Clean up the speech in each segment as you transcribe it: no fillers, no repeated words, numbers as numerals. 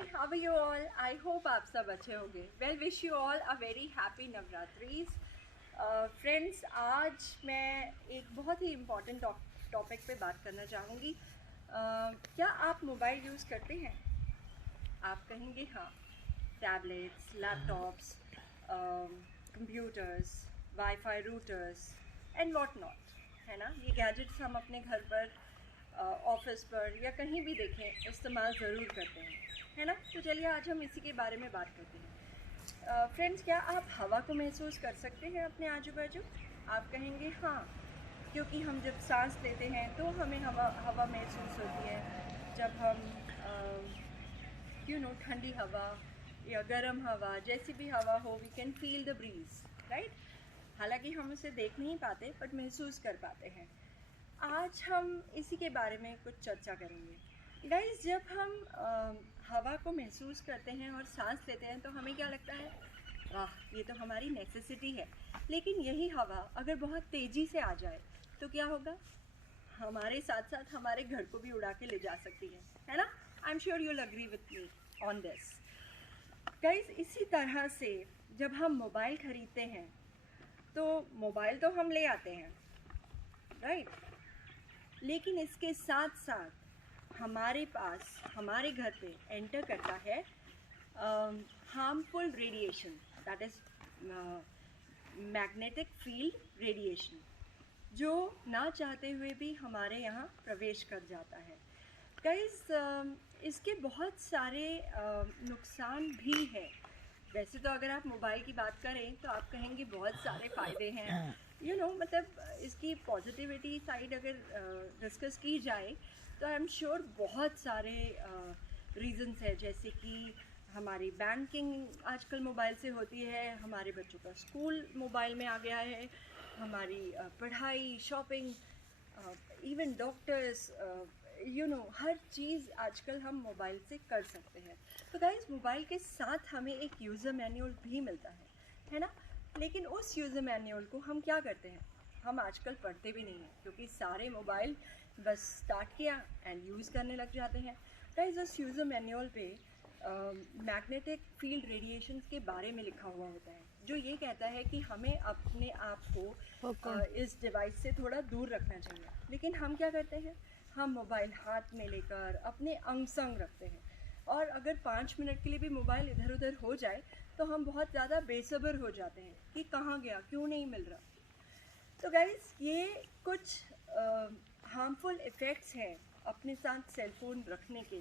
How are you all? I hope आप सब अच्छे होंगे। Well, wish you all a very happy Navratris. Friends, आज मैं एक बहुत ही इम्पॉर्टेंट टॉपिक पे बात करना चाहूँगी। क्या आप मोबाइल यूज़ करते हैं? आप कहेंगे हाँ। Tablets, laptops, computers, wifi routers and what not, है ना। ये गैजेट्स हम अपने घर पर, ऑफिस पर या कहीं भी देखें इस्तेमाल ज़रूर करते हैं, है ना। तो चलिए आज हम इसी के बारे में बात करते हैं। फ्रेंड्स, क्या आप हवा को महसूस कर सकते हैं अपने आजू बाजू? आप कहेंगे हाँ, क्योंकि हम जब सांस लेते हैं तो हमें हवा हवा महसूस होती है। जब हम ठंडी हवा या गर्म हवा, जैसी भी हवा हो, we can feel the breeze, right. हालांकि हम उसे देख नहीं पाते बट महसूस कर पाते हैं। आज हम इसी के बारे में कुछ चर्चा करेंगे। गाइस, जब हम हवा को महसूस करते हैं और सांस लेते हैं तो हमें क्या लगता है? वाह, ये तो हमारी नेसेसिटी है। लेकिन यही हवा अगर बहुत तेज़ी से आ जाए तो क्या होगा? हमारे साथ साथ हमारे घर को भी उड़ा के ले जा सकती है ना। I am sure you'll agree with me on this. Guys, इसी तरह से जब हम मोबाइल ख़रीदते हैं तो मोबाइल तो हम ले आते हैं, राइट। लेकिन इसके साथ साथ हमारे पास, हमारे घर पे एंटर करता है harmful radiation, that is magnetic field radiation, जो ना चाहते हुए भी हमारे यहाँ प्रवेश कर जाता है। गाइस, इसके बहुत सारे नुकसान भी हैं। वैसे तो अगर आप मोबाइल की बात करें तो आप कहेंगे बहुत सारे फ़ायदे हैं, मतलब इसकी पॉजिटिविटी साइड अगर डिस्कस की जाए तो आई एम श्योर बहुत सारे रीज़न्स हैं। जैसे कि हमारी बैंकिंग आजकल मोबाइल से होती है, हमारे बच्चों का स्कूल मोबाइल में आ गया है, हमारी पढ़ाई, शॉपिंग, इवन डॉक्टर्स, हर चीज़ आजकल हम मोबाइल से कर सकते हैं। तो गाइस, मोबाइल के साथ हमें एक यूज़र मैनुअल भी मिलता है ना। लेकिन उस यूज़र मैनुअल को हम क्या करते हैं? हम आजकल पढ़ते भी नहीं हैं, क्योंकि सारे मोबाइल बस स्टार्ट किया एंड यूज़ करने लग जाते हैं। गाइस, उस यूज़र मैनुअल पे मैग्नेटिक फील्ड रेडिएशंस के बारे में लिखा हुआ होता है, जो ये कहता है कि हमें अपने आप को इस डिवाइस से थोड़ा दूर रखना चाहिए। लेकिन हम क्या करते हैं? हम मोबाइल हाथ में लेकर अपने अंग संग रखते हैं, और अगर 5 मिनट के लिए भी मोबाइल इधर उधर हो जाए तो हम बहुत ज़्यादा बेसब्र हो जाते हैं कि कहाँ गया, क्यों नहीं मिल रहा। तो गाइस, ये कुछ हार्मफुल इफ़ेक्ट्स हैं अपने साथ सेलफोन रखने के।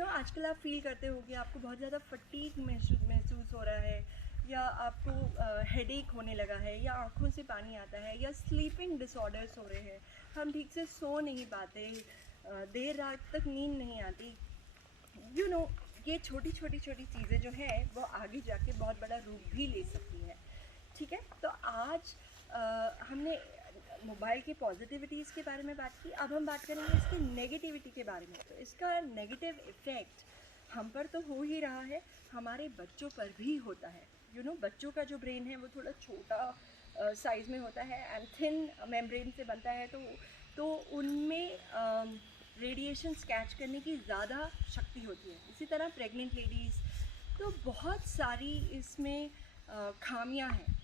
आजकल आप फील करते होंगे, आपको बहुत ज़्यादा फटीग महसूस हो रहा है, या आपको हेडेक होने लगा है, या आँखों से पानी आता है, या स्लीपिंग डिसऑर्डर्स हो रहे हैं, हम ठीक से सो नहीं पाते, देर रात तक नींद नहीं आती। ये छोटी छोटी चीज़ें जो हैं वो आगे जाके बहुत बड़ा रूप भी ले सकती है, ठीक है। तो आज हमने मोबाइल की पॉजिटिविटीज़ के बारे में बात की, अब हम बात करेंगे इसकी नेगेटिविटी के बारे में। तो इसका नेगेटिव इफ़ेक्ट हम पर तो हो ही रहा है, हमारे बच्चों पर भी होता है। बच्चों का जो ब्रेन है वो थोड़ा छोटा साइज़ में होता है एंड थिन मेम्ब्रेन से बनता है, तो उनमें रेडिएशंस कैच करने की ज़्यादा शक्ति होती है। इसी तरह प्रेग्नेंट लेडीज़, तो बहुत सारी इसमें खामियां हैं।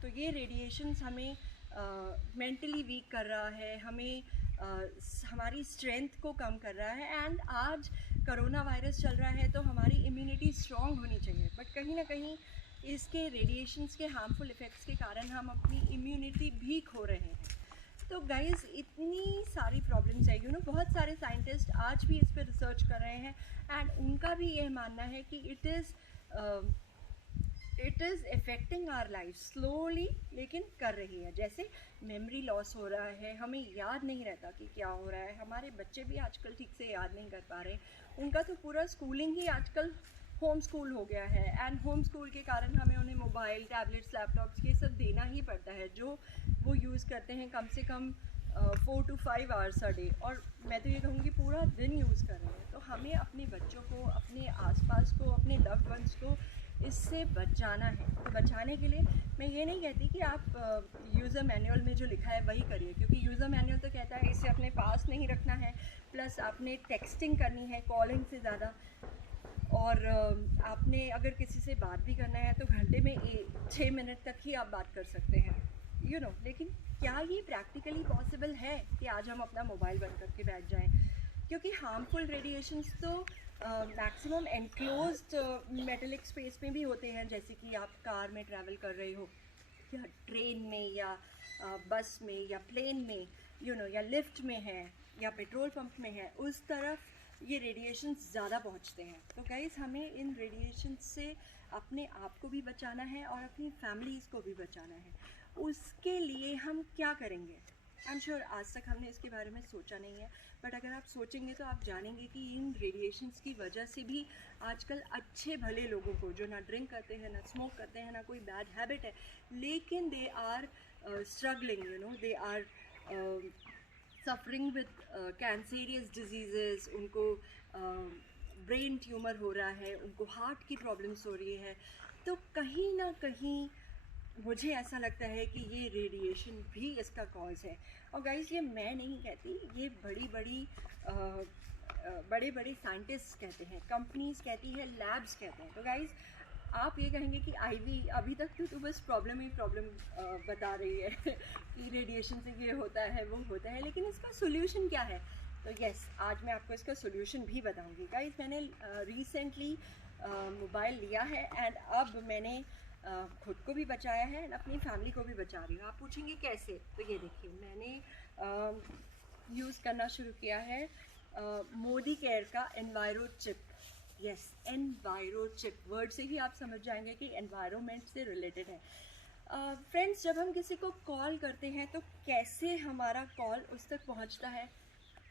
तो ये रेडिएशंस हमें मेंटली वीक कर रहा है, हमें हमारी स्ट्रेंथ को कम कर रहा है। एंड आज कोरोना वायरस चल रहा है तो हमारी इम्यूनिटी स्ट्रॉन्ग होनी चाहिए, बट कहीं ना कहीं इसके रेडिएशंस के हार्मफुल इफ़ेक्ट्स के कारण हम अपनी इम्यूनिटी भी खो रहे हैं। तो गाइज़, इतनी सारी प्रॉब्लम्स है, बहुत सारे साइंटिस्ट आज भी इस पर रिसर्च कर रहे हैं, एंड उनका भी यह मानना है कि it is affecting our life slowly, लेकिन कर रही है। जैसे मेमोरी लॉस हो रहा है, हमें याद नहीं रहता कि क्या हो रहा है। हमारे बच्चे भी आजकल ठीक से याद नहीं कर पा रहे, उनका तो पूरा स्कूलिंग ही आजकल होम स्कूल हो गया है, एंड होम स्कूल के कारण हमें उन्हें मोबाइल, टैबलेट्स, लैपटॉप्स ये सब देना ही पड़ता है, जो वो यूज़ करते हैं कम से कम 4 to 5 आवर्स अ डे, और मैं तो ये कहूँगी पूरा दिन यूज़ कर रहे हैं। तो हमें अपने बच्चों को, अपने आसपास को, अपने लव्ड वंस को इससे बचाना है। तो बचाने के लिए मैं ये नहीं कहती कि आप यूज़र मैनुअल में जो लिखा है वही करिए, क्योंकि यूज़र मैनुअल तो कहता है इसे अपने पास नहीं रखना है, प्लस आपने टेक्सटिंग करनी है कॉलिंग से ज़्यादा। और आपने अगर किसी से बात भी करना है तो घंटे में 6 मिनट तक ही आप बात कर सकते हैं, लेकिन क्या ये प्रैक्टिकली पॉसिबल है कि आज हम अपना मोबाइल बंद करके बैठ जाएं? क्योंकि हार्मफुल रेडिएशंस तो मैक्सिमम एनक्लोज्ड मेटेलिक स्पेस में भी होते हैं, जैसे कि आप कार में ट्रैवल कर रहे हो या ट्रेन में या बस में या प्लेन में, या लिफ्ट में है या पेट्रोल पंप में है, उस तरफ ये रेडिएशंस ज़्यादा पहुंचते हैं। तो गाइस, हमें इन रेडिएशंस से अपने आप को भी बचाना है और अपनी फैमिलीज़ को भी बचाना है। उसके लिए हम क्या करेंगे? आई एम श्योर आज तक हमने इसके बारे में सोचा नहीं है, बट अगर आप सोचेंगे तो आप जानेंगे कि इन रेडिएशंस की वजह से भी आजकल अच्छे भले लोगों को, जो ना ड्रिंक करते हैं, ना स्मोक करते हैं, ना कोई बैड हैबिट है, लेकिन they are struggling, they are suffering with cancerous diseases, उनको ब्रेन ट्यूमर हो रहा है, उनको हार्ट की प्रॉब्लम्स हो रही है। तो कहीं ना कहीं मुझे ऐसा लगता है कि ये रेडिएशन भी इसका कॉज है। और गाइस, ये मैं नहीं कहती, ये बड़े बड़े साइंटिस्ट कहते हैं, कंपनीज कहती है, लैब्स कहते हैं। तो गाइस, आप ये कहेंगे कि आईवी अभी तक तो बस प्रॉब्लम ही प्रॉब्लम बता रही है कि रेडिएशन से ये होता है, वो होता है, लेकिन इसका सोल्यूशन क्या है? तो यस, आज मैं आपको इसका सोल्यूशन भी बताऊंगी। गाइस, मैंने रिसेंटली मोबाइल लिया है एंड अब मैंने खुद को भी बचाया है और अपनी फैमिली को भी बचा रही हूँ। आप पूछेंगे कैसे? तो ये देखिए, मैंने यूज़ करना शुरू किया है मोदी केयर का enviro chip. Yes, enviro chip word से ही आप समझ जाएंगे कि एनवायरनमेंट से रिलेटेड है। फ्रेंड्स, जब हम किसी को कॉल करते हैं तो कैसे हमारा कॉल उस तक पहुंचता है?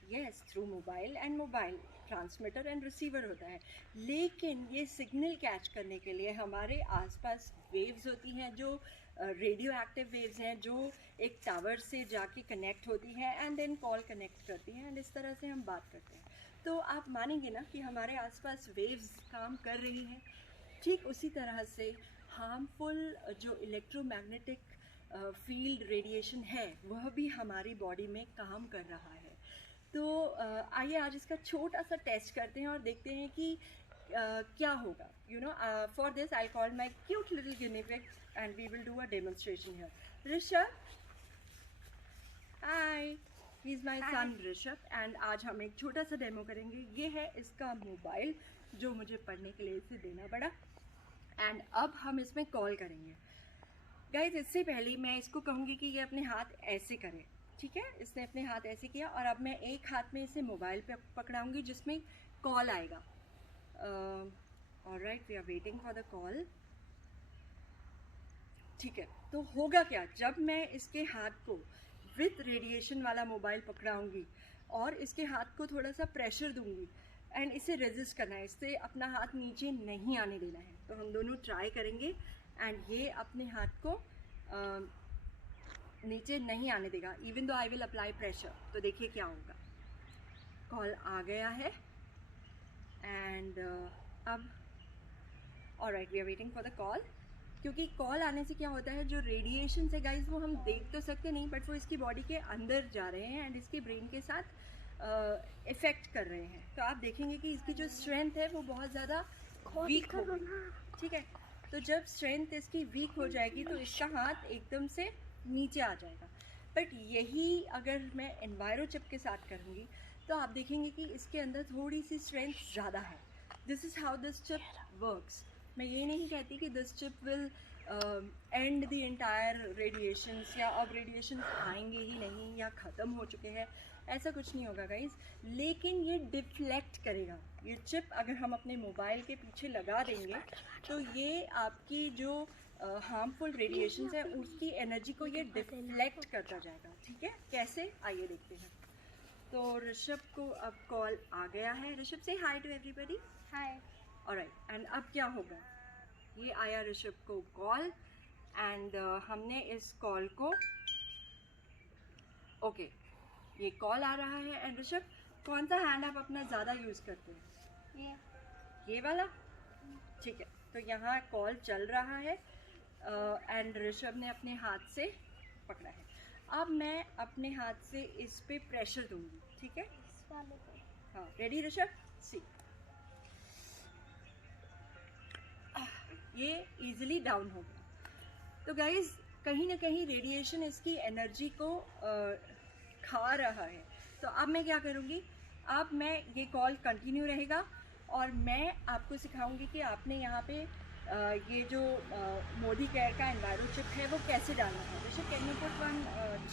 Yes, through mobile, and mobile transmitter and receiver होता है। लेकिन ये सिग्नल कैच करने के लिए हमारे आसपास वेव्स होती हैं, जो रेडियो एक्टिव वेव्स हैं, जो एक टावर से जाके कनेक्ट होती हैं एंड देन कॉल कनेक्ट करती हैं, एंड इस तरह से हम बात करते हैं। तो आप मानेंगे ना कि हमारे आसपास वेव्स काम कर रही हैं। ठीक उसी तरह से हार्मफुल जो इलेक्ट्रोमैग्नेटिक फील्ड रेडिएशन है, वह भी हमारी बॉडी में काम कर रहा है। तो आइए आज इसका छोटा सा टेस्ट करते हैं और देखते हैं कि क्या होगा। For this I call my cute little guinea pig and we will do a demonstration here. Rishabh, hi, he is my son Rishabh, and आज हम एक छोटा सा डेमो करेंगे। ये है इसका मोबाइल, जो मुझे पढ़ने के लिए इसे देना पड़ा, एंड अब हम इसमें कॉल करेंगे। गाइज, इससे पहले मैं इसको कहूँगी कि ये अपने हाथ ऐसे करे, ठीक है? इसने अपने हाथ ऐसे किया और अब मैं एक हाथ में इसे मोबाइल पे पकड़ाऊंगी जिसमें कॉल आएगा। Alright, we are waiting for the call. ठीक है, तो होगा क्या जब मैं इसके हाथ को विथ रेडिएशन वाला मोबाइल पकड़ाऊंगी और इसके हाथ को थोड़ा सा प्रेशर दूंगी एंड इसे रेजिस्ट करना है, इससे अपना हाथ नीचे नहीं आने देना है। तो हम दोनों ट्राई करेंगे एंड ये अपने हाथ को नीचे नहीं आने देगा, even though I will apply pressure. तो देखिए क्या होगा। कॉल आ गया है एंड अब alright, we are waiting for the call. क्योंकि कॉल आने से क्या होता है, जो रेडिएशन है गाइज, वो हम देख तो सकते नहीं, बट वो इसकी बॉडी के अंदर जा रहे हैं एंड इसके ब्रेन के साथ इफ़ेक्ट कर रहे हैं। तो आप देखेंगे कि इसकी जो स्ट्रेंथ है वो बहुत ज़्यादा वीक हो गई, ठीक है? तो जब स्ट्रेंथ इसकी वीक हो जाएगी तो इसका हाथ एकदम से नीचे आ जाएगा। बट यही अगर मैं एनवायरो चिप के साथ करूँगी तो आप देखेंगे कि इसके अंदर थोड़ी सी स्ट्रेंथ ज़्यादा है। This is how this chip works. मैं ये नहीं कहती कि this chip will and the entire radiations, या अब रेडिएशंस आएंगे ही नहीं या ख़त्म हो चुके हैं, ऐसा कुछ नहीं होगा गाइज। लेकिन ये डिफ्लेक्ट करेगा। ये चिप अगर हम अपने मोबाइल के पीछे लगा देंगे तो ये आपकी जो हार्मफुल रेडिएशंस है उसकी एनर्जी को ये डिफ्लेक्ट करता जाएगा। ठीक है, कैसे? आइए देखते हैं। तो ऋषभ को अब कॉल आ गया है। ऋषभ, से hi to everybody. Hi. Alright, and अब क्या होगा, ये आया ऋषभ को कॉल एंड हमने इस कॉल को ओके, ये कॉल आ रहा है। एंड ऋषभ, कौन सा हैंड आप अपना ज़्यादा यूज़ करते हैं? ये वाला, ठीक है। तो यहाँ कॉल चल रहा है एंड ऋषभ ने अपने हाथ से पकड़ा है। अब मैं अपने हाथ से इस पे प्रेशर दूंगी, ठीक है? इस वाले पे। हाँ, रेडी ऋषभ? सी, ये ईज़िली डाउन हो गया। तो गाइज़ कहीं ना कहीं रेडिएशन इसकी एनर्जी को खा रहा है। तो अब मैं क्या करूँगी, अब मैं ये कॉल कंटिन्यू रहेगा और मैं आपको सिखाऊंगी कि आपने यहाँ पे ये जो मोदी केयर का एनवायरो चिप है वो कैसे डालना है। Rishabh can you put one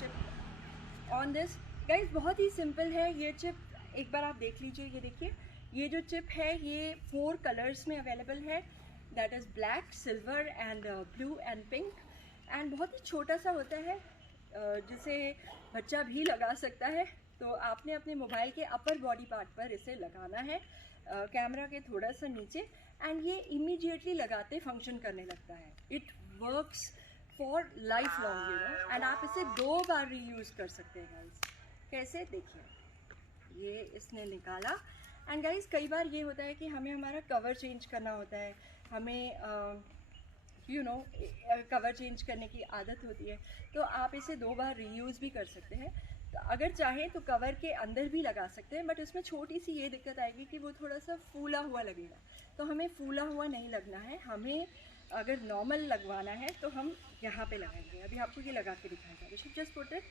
chip on this. Guys बहुत ही सिंपल है ये चिप, एक बार आप देख लीजिए। ये देखिए, ये जो चिप है ये 4 कलर्स में अवेलेबल है, that is black, silver and blue and pink. And बहुत ही छोटा सा होता है, जिसे बच्चा भी लगा सकता है। तो आपने अपने मोबाइल के अपर बॉडी पार्ट पर इसे लगाना है, कैमरा के थोड़ा सा नीचे, एंड ये इमीडिएटली लगाते फंक्शन करने लगता है। It works for life long, you know, and आप इसे 2 बार रीयूज़ कर सकते हैं गाइस। कैसे, देखिए, ये इसने निकाला। एंड गाइस कई बार ये होता है कि हमें हमारा कवर चेंज करना होता है, हमें यू नो कवर चेंज करने की आदत होती है, तो आप इसे 2 बार रीयूज़ भी कर सकते हैं। तो अगर चाहें तो कवर के अंदर भी लगा सकते हैं, बट उसमें छोटी सी ये दिक्कत आएगी कि वो थोड़ा सा फूला हुआ लगेगा। तो हमें फूला हुआ नहीं लगना है, हमें अगर नॉर्मल लगवाना है तो हम यहाँ पे लगाएंगे। अभी आपको ये लगा के दिखाएगा। Rishabh just put it,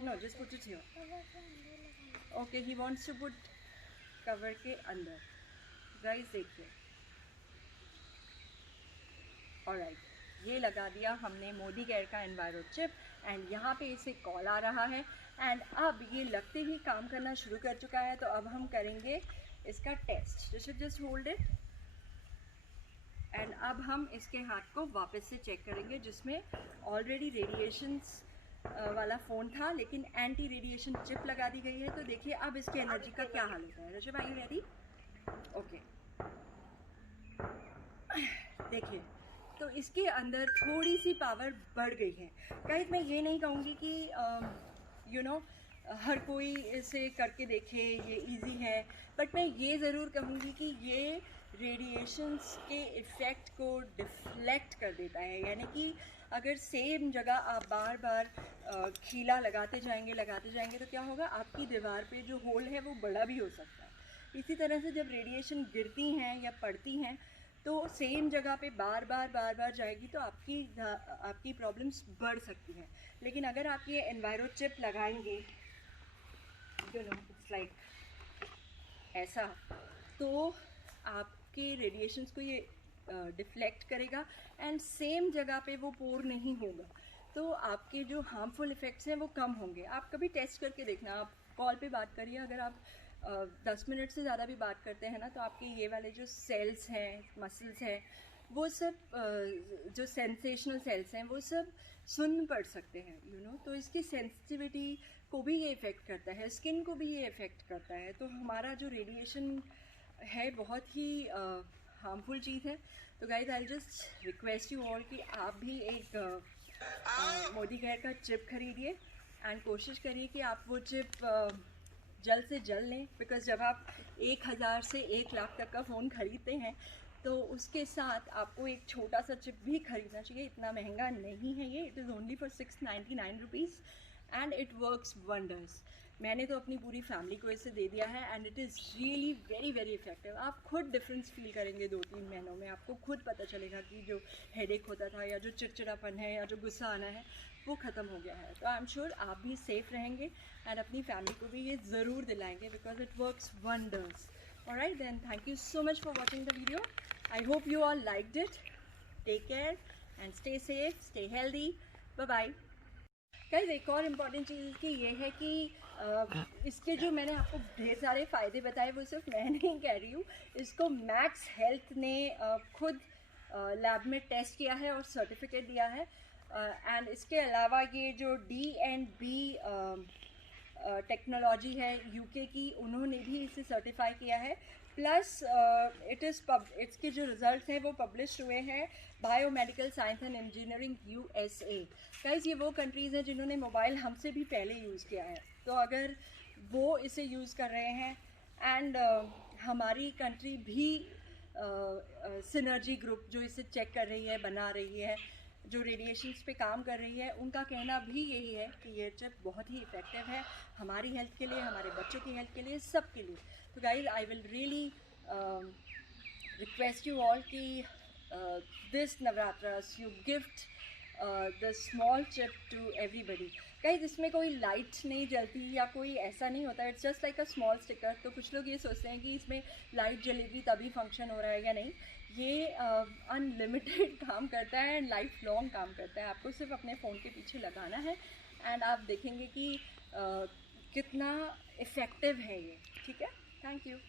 no just put it here. Okay, he wants to put cover के अंदर। गाइस देखिए, ऑलराइट, ये लगा दिया हमने मोदी केयर का एनवायरो चिप, एंड यहाँ पे इसे कॉल आ रहा है। एंड अब ये लगते ही काम करना शुरू कर चुका है। तो अब हम करेंगे इसका test. Just hold it, and अब हम इसके हाथ को वापस से चेक करेंगे, जिसमें ऑलरेडी रेडिएशंस वाला फ़ोन था, लेकिन एंटी रेडिएशन चिप लगा दी गई है। तो देखिए अब इसकी एनर्जी का क्या हाल होता है। Rishabh, are you ready? Okay, देखिए, तो इसके अंदर थोड़ी सी पावर बढ़ गई है। गाइस मैं ये नहीं कहूँगी कि यू नो हर कोई इसे करके देखे, ये इजी है, बट मैं ये ज़रूर कहूँगी कि ये रेडिएशंस के इफ़ेक्ट को डिफ्लेक्ट कर देता है। यानी कि अगर सेम जगह आप बार बार खीला लगाते जाएंगे तो क्या होगा, आपकी दीवार पे जो होल है वो बड़ा भी हो सकता है। इसी तरह से जब रेडिएशन गिरती हैं या पड़ती हैं तो सेम जगह पे बार बार जाएगी, तो आपकी प्रॉब्लम्स बढ़ सकती हैं। लेकिन अगर आप ये एनवायरो चिप लगाएंगे, यू नो इट्स लाइक ऐसा, तो आपके रेडिएशंस को ये डिफ्लेक्ट करेगा एंड सेम जगह पे वो पोर नहीं होगा। तो आपके जो हार्मफुल इफ़ेक्ट्स हैं वो कम होंगे। आप कभी टेस्ट करके देखना। आप कॉल पे बात करिए, अगर आप 10 मिनट से ज़्यादा भी बात करते हैं ना, तो आपके ये वाले जो सेल्स हैं, मसल्स हैं, वो सब जो सेंसेशनल सेल्स हैं वो सब सुन पड़ सकते हैं, यू नो। तो इसकी सेंसिटिविटी को भी ये इफ़ेक्ट करता है, स्किन को भी ये इफ़ेक्ट करता है। तो हमारा जो रेडिएशन है बहुत ही हार्मफुल चीज़ है। तो guys I just request you all कि आप भी एक मोदी केयर का चिप खरीदिए एंड कोशिश करिए कि आप वो चिप जल्द से जल्द लें। बिकॉज़ जब आप 1000 से 1 लाख तक का फ़ोन ख़रीदते हैं तो उसके साथ आपको एक छोटा सा चिप भी ख़रीदना चाहिए। इतना महंगा नहीं है ये, it is only for 699 rupees and it works wonders. मैंने तो अपनी पूरी फैमिली को इसे दे दिया है and it is really very very effective. आप खुद डिफरेंस फील करेंगे 2-3 महीनों में। आपको खुद पता चलेगा कि जो हेडेक होता था या जो चिड़चिड़ापन है या जो गुस्सा आना है वो ख़त्म हो गया है। तो आई एम श्योर आप भी सेफ़ रहेंगे एंड अपनी फैमिली को भी ये ज़रूर दिलाएंगे because it works wonders. Alright then, thank you so much for watching the video. I hope you all liked it. Take care and stay safe, stay healthy. Bye bye. Guys एक और important चीज़ इसकी ये है कि इसके जो मैंने आपको ढेर सारे फ़ायदे बताए वो सिर्फ मैं नहीं कह रही हूँ, इसको मैक्स हेल्थ ने खुद लैब में टेस्ट किया है और सर्टिफिकेट दिया है। एंड इसके अलावा ये जो D&B टेक्नोलॉजी है यूके की, उन्होंने भी इसे सर्टिफाई किया है। प्लस इसके जो रिज़ल्ट हैं वो पब्लिश हुए हैं biomedical science and engineering USA। Guys ये वो कंट्रीज़ हैं जिन्होंने मोबाइल हमसे भी पहले यूज़ किया है। तो अगर वो इसे यूज़ कर रहे हैं एंड हमारी कंट्री भी सिनर्जी ग्रुप जो इसे चेक कर रही है, बना रही है, जो रेडिएशंस पे काम कर रही है, उनका कहना भी यही है कि ये चिप बहुत ही इफ़ेक्टिव है हमारी हेल्थ के लिए, हमारे बच्चों की हेल्थ के लिए, सब के लिए। तो guys I will really request you all कि this Navratras you gift the small chip to everybody. Guys इसमें कोई लाइट नहीं जलती या कोई ऐसा नहीं होता, it's just like a small sticker. तो कुछ लोग ये सोचते हैं कि इसमें लाइट जलेगी तभी फंक्शन हो रहा है या नहीं. ये अनलिमिटेड काम करता है एंड लाइफ लॉन्ग काम करता है. आपको सिर्फ अपने फ़ोन के पीछे लगाना है एंड आप देखेंगे कि कितना इफ़ेक्टिव है ये. ठीक है, थैंक यू.